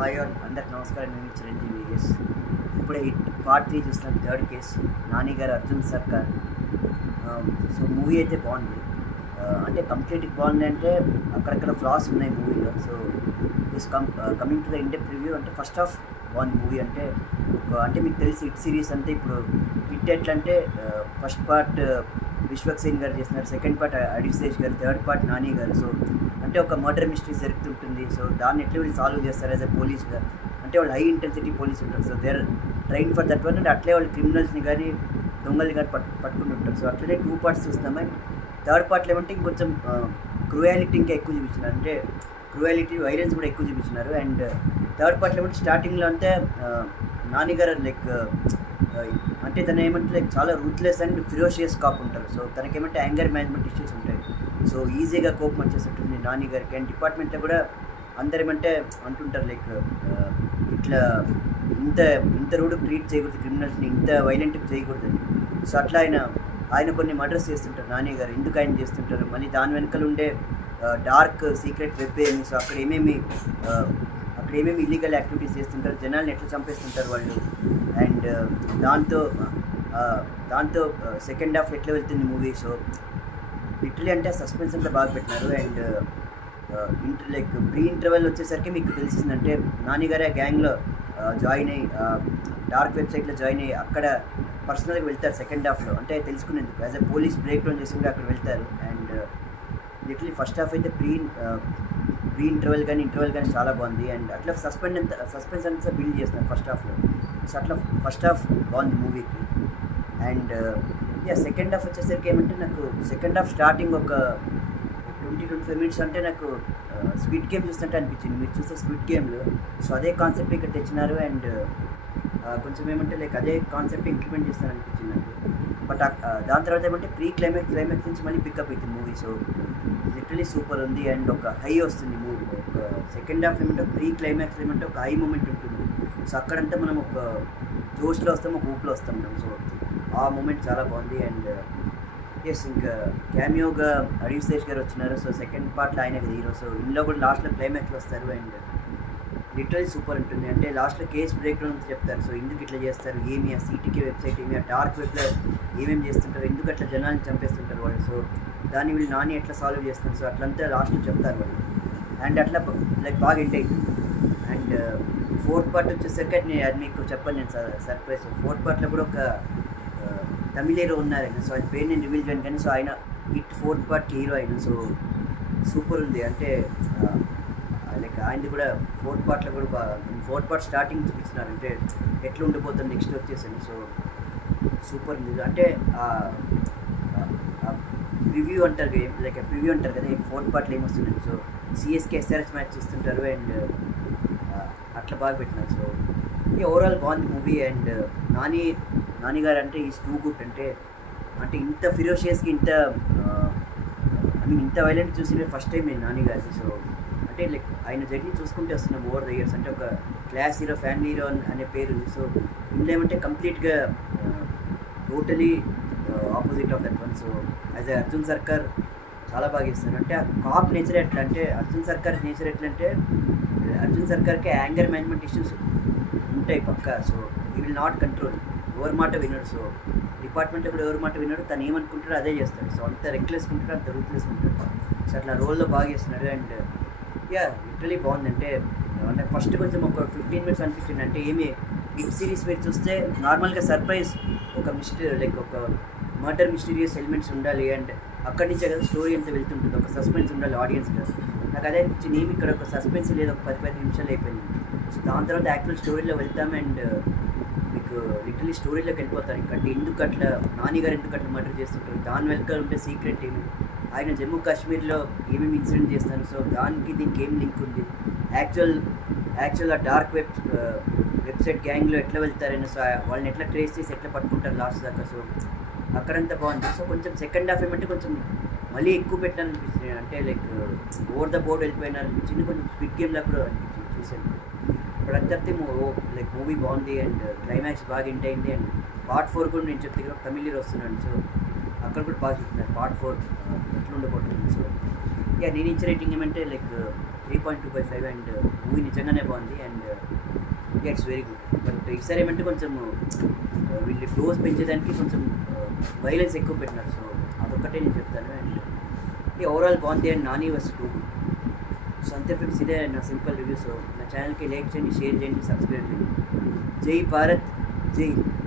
Hi all అందరికి నమస్కారం. నేను చిరంజీవి. ఎస్, ఇప్పుడే హిట్ పార్ట్ 3 చూస్తున్నాం. థర్డ్ కేస్ నాని గారు, అర్జున్ సర్కార్. సో మూవీ అయితే బాగుంది. అంటే కంప్లీట్గా బాగుంది అంటే అక్కడక్కడ ఫ్లాస్ ఉన్నాయి మూవీలో. So this coming to the in-depth review. అంటే ఫస్ట్ హాఫ్ బాగుంది మూవీ. అంటే మీకు తెలిసి హిట్ సిరీస్ అంటే ఇప్పుడు హిట్ ఎట్లా అంటే ఫస్ట్ పార్ట్ విశ్వక్ సేన్ గారు చేస్తున్నారు, సెకండ్ పార్ట్ అడిశేష్ గారు, థర్డ్ పార్ట్ నాని గారు. సో అంటే ఒక మర్డర్ మిస్టరీ జరుగుతుంటుంది. సో దాన్ని ఎట్లా వీళ్ళు సాల్వ్ చేస్తారు యాజ్ అ పోలీస్గా. అంటే వాళ్ళు హై ఇంటెన్సిటీ పోలీస్ ఉంటారు. So they are trained for that one. And అట్లే వాళ్ళు క్రిమినల్స్ని కానీ దొంగల్ని కానీ పట్టుకుని ఉంటారు. సో అట్లనే 2 పార్ట్స్ చూస్తాం. అండ్ థర్డ్ పార్ట్లో ఏమంటే ఇంకొంచెం క్రూయాలిటీ ఇంకా ఎక్కువ చూపించినారు. అంటే క్రూయాలిటీ, వైలెన్స్ కూడా ఎక్కువ చూపించినారు. అండ్ థర్డ్ పార్ట్లో ఏమంటే స్టార్టింగ్లో అంతే నాని గారు లైక్ అంటే తను ఏమంటే లైక్ చాలా రూత్లెస్ అండ్ ఫిరోషియస్ కాప్ ఉంటారు. సో తనకేమంటే యాంగర్ మేనేజ్మెంట్ ఇష్యూస్ ఉంటాయి. సో ఈజీగా కోపం వచ్చేస్తుంటుంది నాని గారికి. అండ్ డిపార్ట్మెంట్లో కూడా అందరు ఏమంటే అంటుంటారు లైక్ ఇట్లా ఇంత రూడ్ ట్రీట్ చేయకూడదు, క్రిమినల్స్ని ఇంత వైలెంట్గా చేయకూడదని. సో అట్లా ఆయన కొన్ని మర్డర్స్ చేస్తుంటారు నాని గారు. ఎందుకు ఆయన చేస్తుంటారు, మళ్ళీ దాని వెనకాల ఉండే డార్క్ సీక్రెట్ వెబ్ ఏమి, సో అక్కడ ఏమేమి ఇల్లీగల్ యాక్టివిటీస్ చేస్తుంటారు, జనాల్ని ఎట్లా చంపేస్తుంటారు వాళ్ళు. అండ్ దాంతో సెకండ్ హాఫ్ ఎట్లా వెళ్తుంది మూవీ. సో లిటరలీ అంటే సస్పెన్స్ అంతా బాగా పెట్టినారు. అండ్ లైక్ ప్రీ ఇంటర్వెల్ వచ్చేసరికి మీకు తెలిసిందంటే నాని గారే గ్యాంగ్లో జాయిన్ అయ్యి డార్క్ వెబ్సైట్లో జాయిన్ అయ్యి అక్కడ పర్సనల్గా వెళ్తారు సెకండ్ హాఫ్లో. అంటే తెలుసుకునేందుకు as a police break down చేసి అక్కడ వెళ్తారు. అండ్ లిటరలీ ఫస్ట్ హాఫ్ అయితే ప్రీ ఇంటర్వెల్ కానీ చాలా బాగుంది. అండ్ అట్లా సస్పెన్స్ అంతా బిల్డ్ చేస్తున్నారు ఫస్ట్ హాఫ్లో. సో అట్లా ఫస్ట్ హాఫ్ బాగుంది మూవీకి. అండ్ సెకండ్ హాఫ్ వచ్చేసరికి ఏమంటే నాకు సెకండ్ హాఫ్ స్టార్టింగ్ ఒక 20-25 మినిట్స్ అంటే నాకు స్క్విడ్ గేమ్ చూస్తుంటే అనిపించింది. మీరు చూస్తే స్క్విడ్ గేమ్లో సో అదే కాన్సెప్ట్ ఇక్కడ తెచ్చినారు. అండ్ కొంచెం ఏమంటే లైక్ అదే కాన్సెప్ట్ ఇంప్లిమెంట్ చేస్తారు అనిపించింది నాకు. బట్ దాని తర్వాత ఏమంటే క్లైమాక్స్ నుంచి మళ్ళీ పికప్ అవుతుంది మూవీ. సో లిటరలీ సూపర్ ఉంది. అండ్ ఒక హై వస్తుంది మూవీ. ఒక సెకండ్ హాఫ్ ఏమంటే క్లైమాక్స్ ఏమంటే ఒక హై మూమెంట్ ఉంటుంది. సో అక్కడంతా మనం ఒక జోష్లో వస్తాం, ఒక ఊపులో వస్తాం మనం. సో ఆ మూమెంట్ చాలా బాగుంది. అండ్ ఎస్, ఇంకా క్యామియోగా అడిశేష్ గారు వచ్చినారు. సో సెకండ్ పార్ట్లో ఆయన హీరో. సో ఇందులో కూడా లాస్ట్లో క్లైమాక్స్లో వస్తారు. అండ్ లిటరలీ సూపర్ ఉంటుంది. అంటే లాస్ట్లో కేస్ బ్రేక్ డౌన్ చెప్తారు. సో ఎందుకు ఇట్లా చేస్తారు, ఏమి ఆ సిటీకే వెబ్సైట్ ఏమి, ఆ డార్క్ వెబ్లో ఏమేమి చేస్తుంటారు, ఎందుకు అట్లా జనాన్ని చంపేస్తుంటారు వాళ్ళు. సో దాన్ని వీళ్ళు నాని ఎట్లా సాల్వ్ చేస్తారు. సో అట్లంతా లాస్ట్లో చెప్తారు వాళ్ళు. అండ్ అట్లా లైక్ బాగా ఎండ్ అవుతుంది. అండ్ ఫోర్త్ పార్ట్ వచ్చేసరికి అది మీకు చెప్పాను నేను సర్ప్రైజ్. ఫోర్త్ పార్ట్లో కూడా ఒక తమిళ హీరో ఉన్నారు ఆయన. సో ఆయన పేరు నేను రివీల్ చేయను కానీ సో ఆయన హిట్ ఫోర్త్ పార్ట్కి హీరో అయిన. సో సూపర్ ఉంది. అంటే లైక్ ఆయనది కూడా ఫోర్త్ పార్ట్లో కూడా ఫోర్త్ పార్ట్ స్టార్టింగ్ చూపించినారు. అంటే ఎట్లా ఉండిపోతుంది నెక్స్ట్ వచ్చేసాను. సో సూపర్ ఉంది. అంటే ప్రివ్యూ అంటారు కదా ఫోర్త్ పార్ట్లో ఏమొస్తుందండి. సో సిఎస్కే ఎస్ఆర్ఎస్ మ్యాచ్ చూస్తుంటారు. అండ్ అట్లా బాగా పెట్టినారు. సో ఓవరాల్ బాగుంది మూవీ. అండ్ నాని గారు అంటే ఈజ్ టూ గుడ్. అంటే ఇంత ఫిరోషియస్కి ఇంత వైలెంట్ చూసిన ఫస్ట్ టైం నేను నాని గారిని. సో అంటే లైక్ ఆయన జర్నీ చూసుకుంటే వస్తున్నాం ఓవర్ ద ఇయర్స్. అంటే ఒక క్లాస్ హీరో, ఫ్యామిలీ హీరో అనే పేరు. సో ఇందులో ఏమంటే కంప్లీట్గా totally opposite of that one. So as Arjun సర్కార్ చాలా బాగా ఇస్తారు. అంటే ఆ కాప్ నేచర్ ఎట్లా అంటే అర్జున్ సర్కార్ నేచర్ ఎట్లా అంటే అర్జున్ సర్కార్కి యాంగర్ మేనేజ్మెంట్ ఇష్యూస్ ఉంటాయి పక్కా. సో ఈ విల్ నాట్ కంట్రోల్, ఎవరి మాట వినడు. సో డిపార్ట్మెంట్లో కూడా ఎవరి మాట వినడు, తను ఏమనుకుంటాడో అదే చేస్తాడు. సో అంత రెక్లెస్ ఉంటాడు, అంత రూత్లెస్ ఉంటాడు. సో అట్లా రోల్లో బాగా చేస్తున్నాడు. అండ్ లిటరలీ బాగుంది. అంటే ఫస్ట్ కొంచెం ఒక 15 మినిట్స్ అనిపిస్తుంది. అంటే ఏమి హిట్ సిరీస్ మీరు చూస్తే నార్మల్గా సర్ప్రైజ్ ఒక లైక్ ఒక మర్డర్ మిస్టీరియస్ ఎలిమెంట్స్ ఉండాలి. అండ్ అక్కడి నుంచే కదా స్టోరీ అంతా వెళ్తుంటుంది, ఒక సస్పెన్స్ ఉండాలి ఆడియన్స్గా. నాకు అదే అనిపించింది, ఏమి ఇక్కడ ఒక సస్పెన్స్ లేదు, ఒక 10-15 నిమిషాలు అయిపోయింది. సో దాని తర్వాత యాక్చువల్ స్టోరీలో వెళ్తాం. అండ్ మీకు లిటరలీ స్టోరీలోకి వెళ్ళిపోతారు. ఇంకంటే ఎందుకు అట్లా నాని గారు ఎందుకు అట్లా మర్డర్ చేస్తుంటారు, దాని వెనక ఉంటే సీక్రెట్ ఏమి, ఆయన జమ్మూ కాశ్మీర్లో ఏమేమి ఇన్సిడెంట్ చేస్తారు. సో దీనికి ఏం లింక్ ఉంది, యాక్చువల్ ఆ డార్క్ వెబ్సైట్ గ్యాంగ్లో ఎట్లా వెళ్తారని, సో వాళ్ళని ఎట్లా ట్రేస్ చేసి ఎట్లా పట్టుకుంటారు లాస్ట్ దాకా. సో అక్కడంతా బాగుంది. సో కొంచెం సెకండ్ హాఫ్ ఏమంటే కొంచెం మళ్ళీ ఎక్కువ పెట్టాను అనిపిస్తుంది. అంటే లైక్ ఓవర్ ద బోర్డ్ వెళ్ళిపోయినారు అనిపించింది. కొంచెం స్పిడ్ గేమ్లా కూడా అనిపించింది చూసాను. ఇప్పుడు అంత లైక్ మూవీ బాగుంది. అండ్ క్లైమాక్స్ బాగా ఎండ్ అయింది. అండ్ పార్ట్ 4 కూడా నేను చెప్తే తమిళ హీరో వస్తున్నాను. సో అక్కడ కూడా బాగా చెప్తున్నారు పార్ట్ 4 ఎట్లా ఉండబోతుంది. సో నేను ఇచ్చే రేటింగ్ ఏమంటే లైక్ 3.2/5 అండ్ మూవీ నిజంగానే బాగుంది and it's very good. But ఈసారి ఏమంటే కొంచెం వీళ్ళు డోస్ పెంచేదానికి కొంచెం వైలెన్స్ ఎక్కువ పెట్టినారు. సో అదొక్కటే నేను చెప్తాను. అండ్ ఓవరాల్ బాగుంది and Nani was too good. So అంతే ఫ్రెండ్స్, ఇదే నా సింపుల్ రివ్యూ. సో నా ఛానల్కి లైక్ చేయండి, షేర్ చేయండి, సబ్స్క్రైబ్ చేయండి. జై భారత్, జై హింద్.